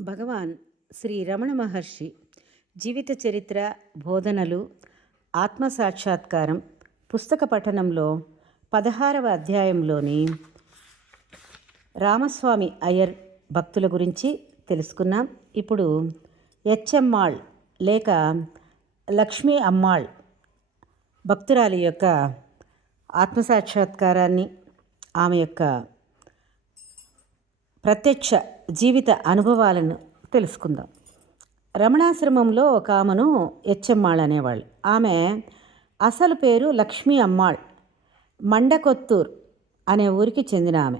భగవాన్ శ్రీ రమణ మహర్షి జీవిత చరిత్ర బోధనలు ఆత్మసాక్షాత్కారం పుస్తక పఠనంలో పదహారవ అధ్యాయంలోని రామస్వామి అయ్యర్ భక్తుల గురించి తెలుసుకున్నాం. ఇప్పుడు హెచ్ఎమ్మాళ్ లేక లక్ష్మీ అమ్మాళ్ భక్తురాలి యొక్క ఆత్మసాక్షాత్కారాన్ని ఆమె యొక్క ప్రత్యక్ష జీవిత అనుభవాలను తెలుసుకుందాం. రమణాశ్రమంలో ఒక ఆమెను ఎచ్చెమ్మాళ్ అనేవాళ్ళు. ఆమె అసలు పేరు లక్ష్మీ అమ్మాళ్ మండకొత్తూర్ అనే ఊరికి చెందిన ఆమె.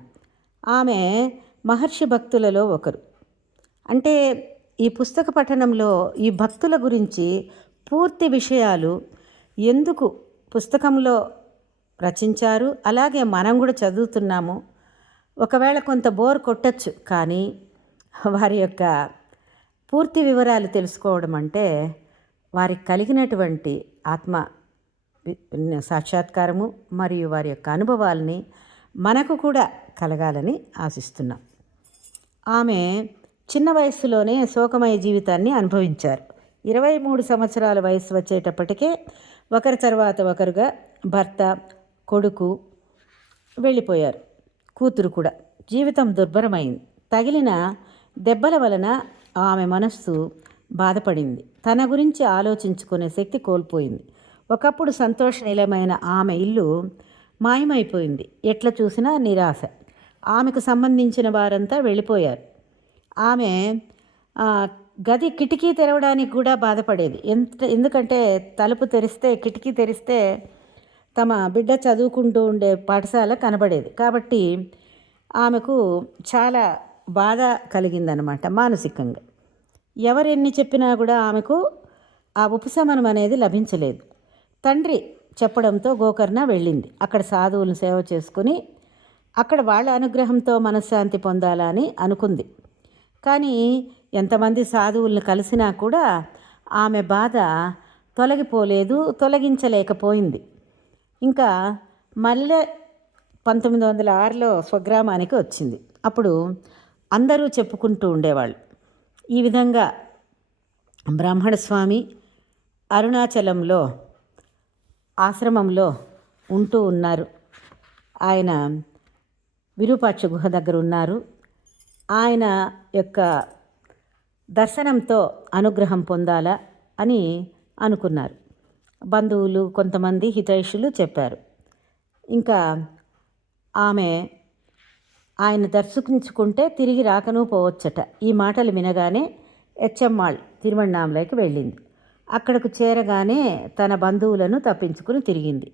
ఆమె మహర్షి భక్తులలో ఒకరు. అంటే ఈ పుస్తక పఠనంలో ఈ భక్తుల గురించి పూర్తి విషయాలు ఎందుకు పుస్తకంలో రచించారు? అలాగే మనం కూడా చదువుతున్నాము ఒకవేళ కొంత బోర్ కొట్టచ్చు కానీ వారి యొక్క పూర్తి వివరాలు తెలుసుకోవడం అంటే వారికి కలిగినటువంటి ఆత్మ సాక్షాత్కారము మరియు వారి యొక్క అనుభవాల్ని మనకు కూడా కలగాలని ఆశిస్తున్నాం. ఆమె చిన్న వయస్సులోనే శోకమయ జీవితాన్ని అనుభవించారు. ఇరవై మూడు సంవత్సరాల వయసు వచ్చేటప్పటికే ఒకరి తర్వాత ఒకరుగా భర్త కొడుకు వెళ్ళిపోయారు. కూతురు కూడా. జీవితం దుర్భరమైంది. తగిలిన దెబ్బల వలన ఆమె మనస్సు బాధపడింది. తన గురించి ఆలోచించుకునే శక్తి కోల్పోయింది. ఒకప్పుడు సంతోషనీయమైన ఆమె ఇల్లు మాయమైపోయింది. ఎట్లా చూసినా నిరాశ. ఆమెకు సంబంధించిన వారంతా వెళ్ళిపోయారు. ఆమె గది కిటికీ తెరవడానికి కూడా బాధపడేది. ఎంత ఎందుకంటే తలుపు తెరిస్తే కిటికీ తెరిస్తే తమ బిడ్డ చదువుకుంటూ ఉండే పాఠశాల కనబడేది. కాబట్టి ఆమెకు చాలా బాధ కలిగిందనమాట మానసికంగా. ఎవరెన్ని చెప్పినా కూడా ఆమెకు ఆ ఉపశమనం అనేది లభించలేదు. తండ్రి చెప్పడంతో గోకర్ణ వెళ్ళింది. అక్కడ సాధువులను సేవ చేసుకుని అక్కడ వాళ్ళ అనుగ్రహంతో మనశ్శాంతి పొందాలా అని అనుకుంది. కానీ ఎంతమంది సాధువులను కలిసినా కూడా ఆమె బాధ తొలగిపోలేదు తొలగించలేకపోయింది. ఇంకా మళ్ళీ పంతొమ్మిది వందల ఆరులో స్వగ్రామానికి వచ్చింది. అప్పుడు అందరూ చెప్పుకుంటూ ఉండేవాళ్ళు. ఈ విధంగా బ్రాహ్మణ స్వామి అరుణాచలంలో ఆశ్రమంలో ఉంటూ ఉన్నారు. ఆయన విరూపాక్ష గుహ దగ్గర ఉన్నారు. ఆయన యొక్క దర్శనంతో అనుగ్రహం పొందాలా అని అనుకున్నారు. బంధువులు కొంతమంది హితైషులు చెప్పారు. ఇంకా ఆమె ఆయన దర్శించుకుంటే తిరిగి రాకను పోవచ్చట. ఈ మాటలు వినగానే హెచ్ఎంఆల్ తిరువణ్ణామలైకి వెళ్ళింది. అక్కడకు చేరగానే తన బంధువులను తప్పించుకుని తిరిగింది.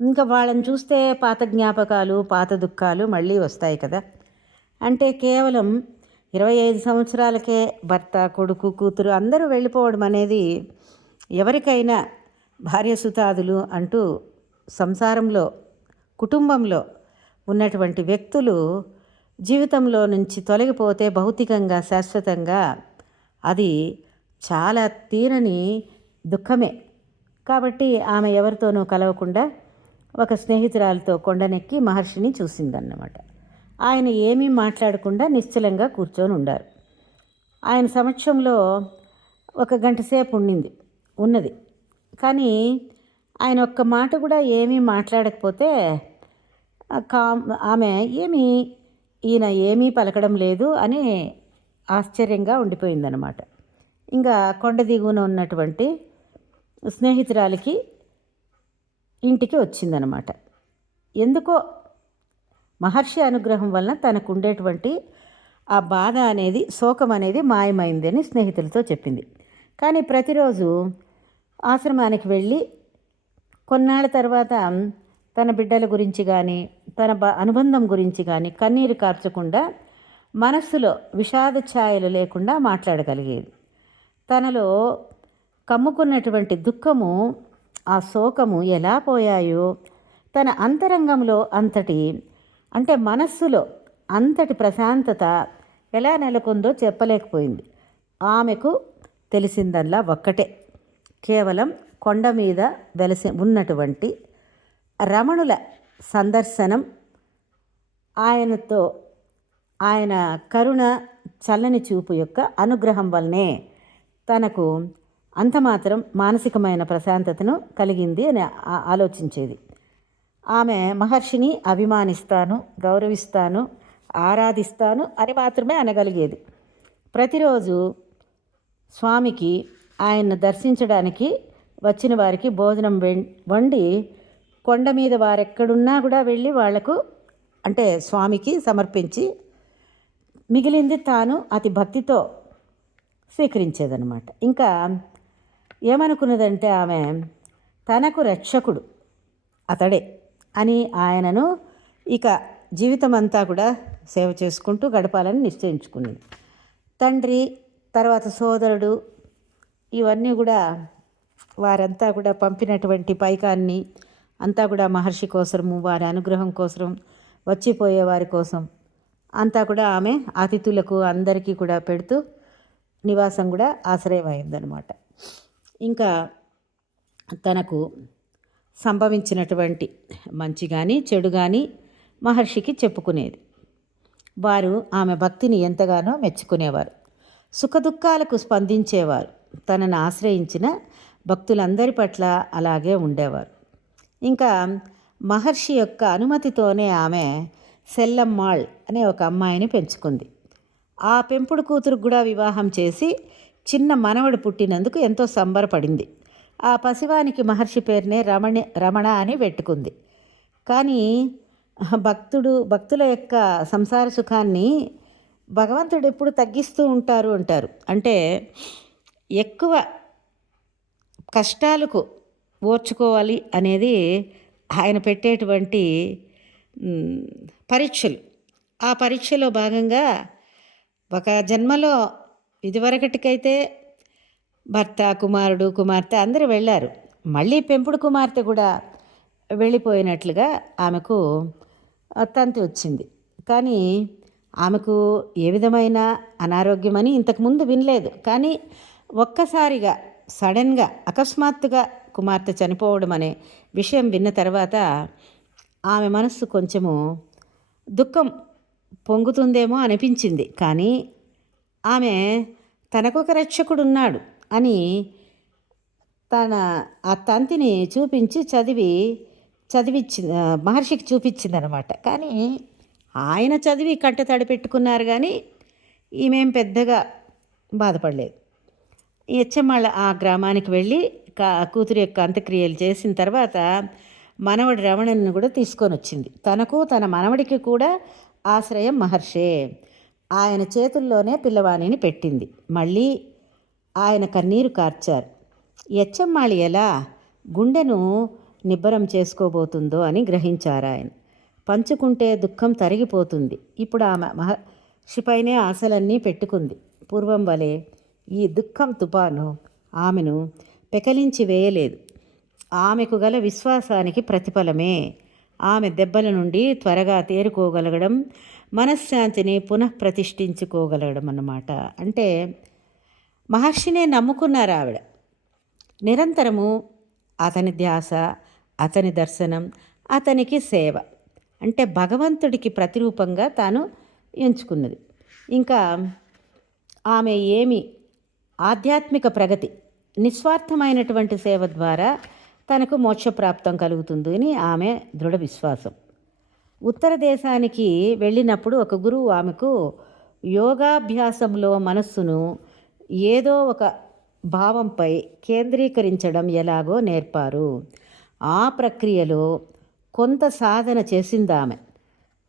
ఇంకా వాళ్ళని చూస్తే పాత జ్ఞాపకాలు పాత దుఃఖాలు మళ్ళీ వస్తాయి కదా. అంటే కేవలం ఇరవై ఐదు సంవత్సరాలకే భర్త కొడుకు కూతురు అందరూ వెళ్ళిపోవడం అనేది ఎవరికైనా భార్య సుతాదులు అంటూ సంసారంలో కుటుంబంలో ఉన్నటువంటి వ్యక్తులు జీవితంలో నుంచి తొలగిపోతే భౌతికంగా శాశ్వతంగా అది చాలా తీరని దుఃఖమే. కాబట్టి ఆమె ఎవరితోనూ కలవకుండా ఒక స్నేహితురాలతో కొండనెక్కి మహర్షిని చూసిందన్నమాట. ఆయన ఏమీ మాట్లాడకుండా నిశ్చలంగా కూర్చొని ఉండారు. ఆయన సమక్షంలో ఒక గంట సేపు ఉండింది ఉన్నది. కానీ ఆయన ఒక్క మాట కూడా ఏమీ మాట్లాడకపోతే కా ఆమె ఏమీ ఈయన ఏమీ పలకడం లేదు అని ఆశ్చర్యంగా ఉండిపోయిందనమాట ఇంకా కొండ దిగువన ఉన్నటువంటి స్నేహితురాలికి ఇంటికి వచ్చిందనమాట ఎందుకో మహర్షి అనుగ్రహం వలన తనకు ఉండేటువంటి ఆ బాధ అనేది శోకం అనేది మాయమైంది అని స్నేహితులతో చెప్పింది. కానీ ప్రతిరోజు ఆశ్రమానికి వెళ్ళి కొన్నాళ్ళ తర్వాత తన బిడ్డల గురించి కానీ తన బ అనుబంధం గురించి కానీ కన్నీరు కార్చకుండా మనస్సులో విషాద ఛాయలు లేకుండా మాట్లాడగలిగేది. తనలో కమ్ముకున్నటువంటి దుఃఖము ఆ శోకము ఎలా పోయాయో తన అంతరంగంలో అంతటి అంటే మనస్సులో అంతటి ప్రశాంతత ఎలా నెలకొందో చెప్పలేకపోయింది. ఆమెకు తెలిసిందల్లా ఒక్కటే. కేవలం కొండ మీద వెలసి ఉన్నటువంటి రమణుల సందర్శనం ఆయనతో ఆయన కరుణ చల్లని చూపు యొక్క అనుగ్రహం వల్లనే తనకు అంత మాత్రం మానసికమైన ప్రశాంతతను కలిగింది అని ఆలోచించేది. ఆమె మహర్షిని అభిమానిస్తాను గౌరవిస్తాను ఆరాధిస్తాను అని మాత్రమే అనగలిగేది. ప్రతిరోజు స్వామికి ఆయన్ను దర్శించడానికి వచ్చిన వారికి భోజనం వండి కొండ మీద వారెక్కడున్నా కూడా వెళ్ళి వాళ్ళకు అంటే స్వామికి సమర్పించి మిగిలింది తాను అతి భక్తితో స్వీకరించేదనమాట ఇంకా ఏమనుకున్నదంటే ఆమె తనకు రక్షకుడు అతడే అని ఆయనను ఇక జీవితం అంతా కూడా సేవ చేసుకుంటూ గడపాలని నిశ్చయించుకున్నది. తండ్రి తర్వాత సోదరుడు ఇవన్నీ కూడా వారంతా కూడా పంపినటువంటి పైకాన్ని అంతా కూడా మహర్షి కోసము వారి అనుగ్రహం కోసం వచ్చిపోయే వారి కోసం అంతా కూడా ఆమె అతిథులకు అందరికీ కూడా పెడుతూ నివాసం కూడా ఆశ్రయమైందనమాట ఇంకా తనకు సంభవించినటువంటి మంచి కానీ చెడు కానీ మహర్షికి చెప్పుకునేది. వారు ఆమె భక్తిని ఎంతగానో మెచ్చుకునేవారు. సుఖదుఖాలకు స్పందించేవారు. తనను ఆశ్రయించిన భక్తులందరి పట్ల అలాగే ఉండేవారు. ఇంకా మహర్షి యొక్క అనుమతితోనే ఆమె సెల్లమ్మాళ్ అనే ఒక అమ్మాయిని పెంచుకుంది. ఆ పెంపుడు కూతురు కూడా వివాహం చేసి చిన్న మనవడు పుట్టినందుకు ఎంతో సంబరపడింది. ఆ పసివానికి మహర్షి పేరునే రమణ రమణ అని పెట్టుకుంది. కానీ భక్తుడు భక్తుల యొక్క సంసార సుఖాన్ని భగవంతుడు ఎప్పుడు తగ్గిస్తూ ఉంటారు అంటారు. అంటే ఎక్కువ కష్టాలకు ఓర్చుకోవాలి అనేది ఆయన పెట్టేటువంటి పరీక్షలు. ఆ పరీక్షలో భాగంగా ఒక జన్మలో ఇదివరకటికైతే భర్త కుమారుడు కుమార్తె అందరూ వెళ్ళారు. మళ్ళీ పెంపుడు కుమార్తె కూడా వెళ్ళిపోయినట్లుగా ఆమెకు తంతి వచ్చింది. కానీ ఆమెకు ఏ విధమైన అనారోగ్యమని ఇంతకుముందు వినలేదు. కానీ ఒక్కసారిగా సడన్గా అకస్మాత్తుగా కుమార్తె చనిపోవడం అనే విషయం విన్న తర్వాత ఆమె మనస్సు కొంచెము దుఃఖం పొంగుతుందేమో అనిపించింది. కానీ ఆమె తనకొక రక్షకుడు ఉన్నాడు అని తన ఆ తంతిని చూపించి చదివి చదివిచ్చి మహర్షికి చూపించిందనమాట. కానీ ఆయన చదివి కంట తడి పెట్టుకున్నారు కానీ ఈమెం పెద్దగా బాధపడలేదు. ఎచ్చమ్మళ్ళ ఆ గ్రామానికి వెళ్ళి కా కూతురు యొక్క అంత్యక్రియలు చేసిన తర్వాత మనవడి రమణను కూడా తీసుకొని వచ్చింది. తనకు తన మనవడికి కూడా ఆశ్రయం మహర్షే. ఆయన చేతుల్లోనే పిల్లవాణిని పెట్టింది. మళ్ళీ ఆయన కన్నీరు కార్చారు. ఎచ్చమ్మాళి ఎలా గుండెను నిబ్బరం చేసుకోబోతుందో అని గ్రహించారు ఆయన పంచుకుంటే దుఃఖం తరిగిపోతుంది. ఇప్పుడు ఆమె మహర్షిపైనే ఆశలన్నీ పెట్టుకుంది. పూర్వం వలె ఈ దుఃఖం తుపాను ఆమెను పెకలించి వేయలేదు. ఆమెకు గల విశ్వాసానికి ప్రతిఫలమే. ఆమె దెబ్బల నుండి త్వరగా తేరుకోగలగడం మనశ్శాంతిని పునః ప్రతిష్ఠించుకోగలగడం అన్నమాట. అంటే మహర్షినే నమ్ముకున్నారు ఆవిడ. నిరంతరము అతని ధ్యాస అతని దర్శనం అతనికి సేవ. అంటే భగవంతుడికి ప్రతిరూపంగా తాను ఎంచుకున్నది. ఇంకా ఆమె ఏమి ఆధ్యాత్మిక ప్రగతి నిస్వార్థమైనటువంటి సేవ ద్వారా తనకు మోక్షప్రాప్తం కలుగుతుందని ఆమె దృఢ విశ్వాసం. ఉత్తర దేశానికి వెళ్ళినప్పుడు ఒక గురువు ఆమెకు యోగాభ్యాసంలో మనస్సును ఏదో ఒక భావంపై కేంద్రీకరించడం ఎలాగో నేర్పారు. ఆ ప్రక్రియలో కొంత సాధన చేసింది ఆమె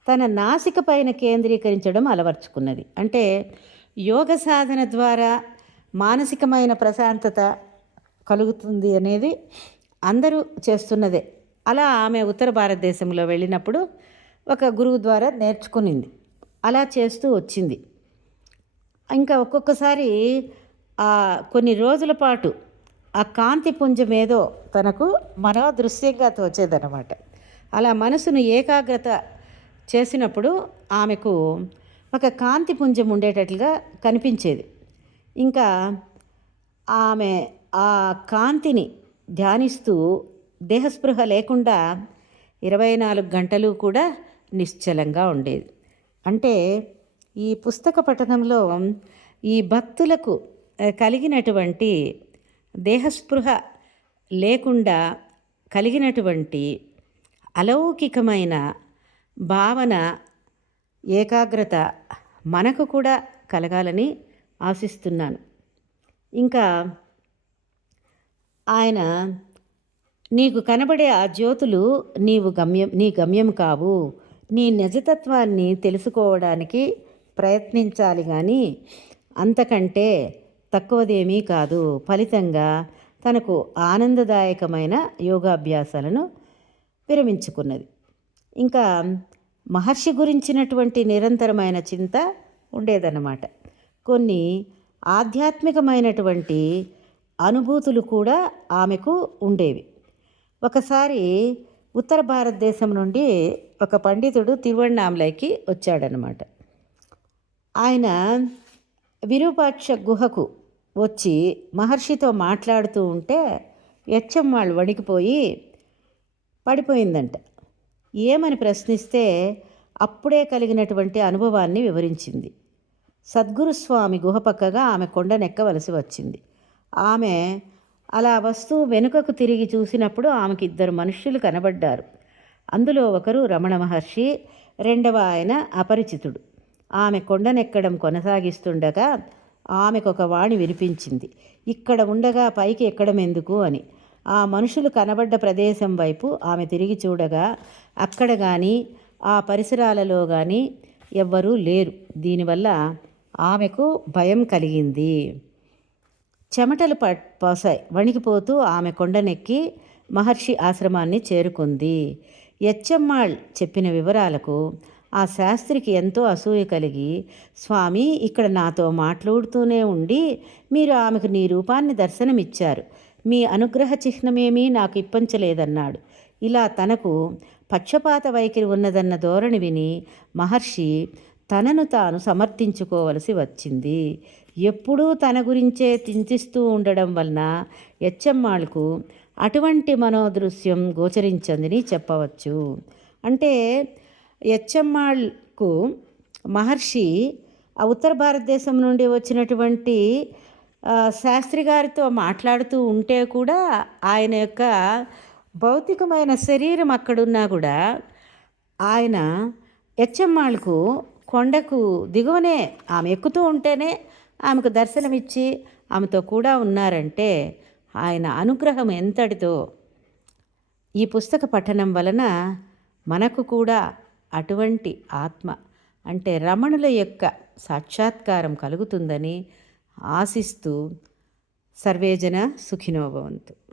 తన నాసిక పైన కేంద్రీకరించడం అలవర్చుకున్నది. అంటే యోగ సాధన ద్వారా మానసికమైన ప్రశాంతత కలుగుతుంది అనేది అందరూ చేస్తున్నదే. అలా ఆమె ఉత్తర భారతదేశంలో వెళ్ళినప్పుడు ఒక గురువు ద్వారా నేర్చుకునింది. అలా చేస్తూ వచ్చింది. ఇంకా ఒక్కొక్కసారి ఆ కొన్ని రోజుల పాటు ఆ కాంతి పుంజం ఏదో తనకు మనోదృశ్యంగా తోచేదన్నమాట. అలా మనసును ఏకాగ్రత చేసినప్పుడు ఆమెకు ఒక కాంతి పుంజం ఉండేటట్లుగా కనిపించేది. ఇంకా ఆమె ఆ కాంతిని ధ్యానిస్తూ దేహస్పృహ లేకుండా ఇరవై నాలుగు గంటలు కూడా నిశ్చలంగా ఉండేది. అంటే ఈ పుస్తక పఠనంలో ఈ భక్తులకు కలిగినటువంటి దేహస్పృహ లేకుండా కలిగినటువంటి అలౌకికమైన భావన ఏకాగ్రత మనకు కూడా కలగాలని ఆశిస్తున్నాను. ఇంకా ఆయన నీకు కనబడే ఆ జ్యోతులు నీవు గమ్యం నీ గమ్యం కావు. నీ నిజతత్వాన్ని తెలుసుకోవడానికి ప్రయత్నించాలి కానీ అంతకంటే తక్కువదేమీ కాదు. ఫలితంగా తనకు ఆనందదాయకమైన యోగాభ్యాసాలను విరమించుకున్నది. ఇంకా మహర్షి గురించినటువంటి నిరంతరమైన చింత ఉండేదన్నమాట. కొన్ని ఆధ్యాత్మికమైనటువంటి అనుభూతులు కూడా ఆమెకు ఉండేవి. ఒకసారి ఉత్తర భారతదేశం నుండి ఒక పండితుడు తిరువణామలైకి వచ్చాడనమాట ఆయన విరూపాక్ష గుహకు వచ్చి మహర్షితో మాట్లాడుతూ ఉంటే యచ్చమ్మాళ్ళు వణికిపోయి పడిపోయిందంట. ఏమని ప్రశ్నిస్తే అప్పుడే కలిగినటువంటి అనుభవాన్ని వివరించింది. సద్గురుస్వామి గుహ పక్కగా ఆమె కొండనెక్కవలసి వచ్చింది. ఆమె అలా వస్తూ వెనుకకు తిరిగి చూసినప్పుడు ఆమెకి ఇద్దరు మనుష్యులు కనబడ్డారు. అందులో ఒకరు రమణ మహర్షి రెండవ ఆయన అపరిచితుడు. ఆమె కొండనెక్కడం కొనసాగిస్తుండగా ఆమెకు ఒక వాణి వినిపించింది. ఇక్కడ ఉండగా పైకి ఎక్కడం ఎందుకు అని. ఆ మనుషులు కనబడ్డ ప్రదేశం వైపు ఆమె తిరిగి చూడగా అక్కడ కానీ ఆ పరిసరాలలో కానీ ఎవ్వరూ లేరు. దీనివల్ల ఆమెకు భయం కలిగింది. చెమటలు ప పోసాయి. వణికిపోతూ ఆమె కొండనెక్కి మహర్షి ఆశ్రమాన్ని చేరుకుంది. ఎచ్చమ్మాళ్ చెప్పిన వివరాలకు ఆ శాస్త్రికి ఎంతో అసూయ కలిగి స్వామి ఇక్కడ నాతో మాట్లాడుతూనే ఉండి మీరు ఆమెకు నీ రూపాన్ని దర్శనమిచ్చారు. మీ అనుగ్రహ చిహ్నమేమీ నాకు ఇప్పించలేదన్నాడు. ఇలా తనకు పక్షపాత వైఖరి ఉన్నదన్న ధోరణి విని మహర్షి తనను తాను సమర్థించుకోవలసి వచ్చింది. ఎప్పుడూ తన గురించే చింతిస్తూ ఉండడం వలన యచ్చమ్మాళ్ళకు అటువంటి మనోదృశ్యం గోచరించిందని చెప్పవచ్చు. అంటే యచ్చమ్మాళ్ళకు మహర్షి ఆ ఉత్తర భారతదేశం నుండి వచ్చినటువంటి శాస్త్రి గారితో మాట్లాడుతూ ఉంటే కూడా ఆయన యొక్క భౌతికమైన శరీరం అక్కడున్నా కూడా ఆయన హెచ్ఎమ్మాళ్ళకు కొండకు దిగువనే ఆమె ఎక్కుతూ ఉంటేనే ఆమెకు దర్శనమిచ్చి ఆమెతో కూడా ఉన్నారంటే ఆయన అనుగ్రహం ఎంతటితో ఈ పుస్తక పఠనం వలన మనకు కూడా అటువంటి ఆత్మ అంటే రమణుల యొక్క సాక్షాత్కారం కలుగుతుందని ఆశిస్తూ సర్వేజన సుఖినోభవంతు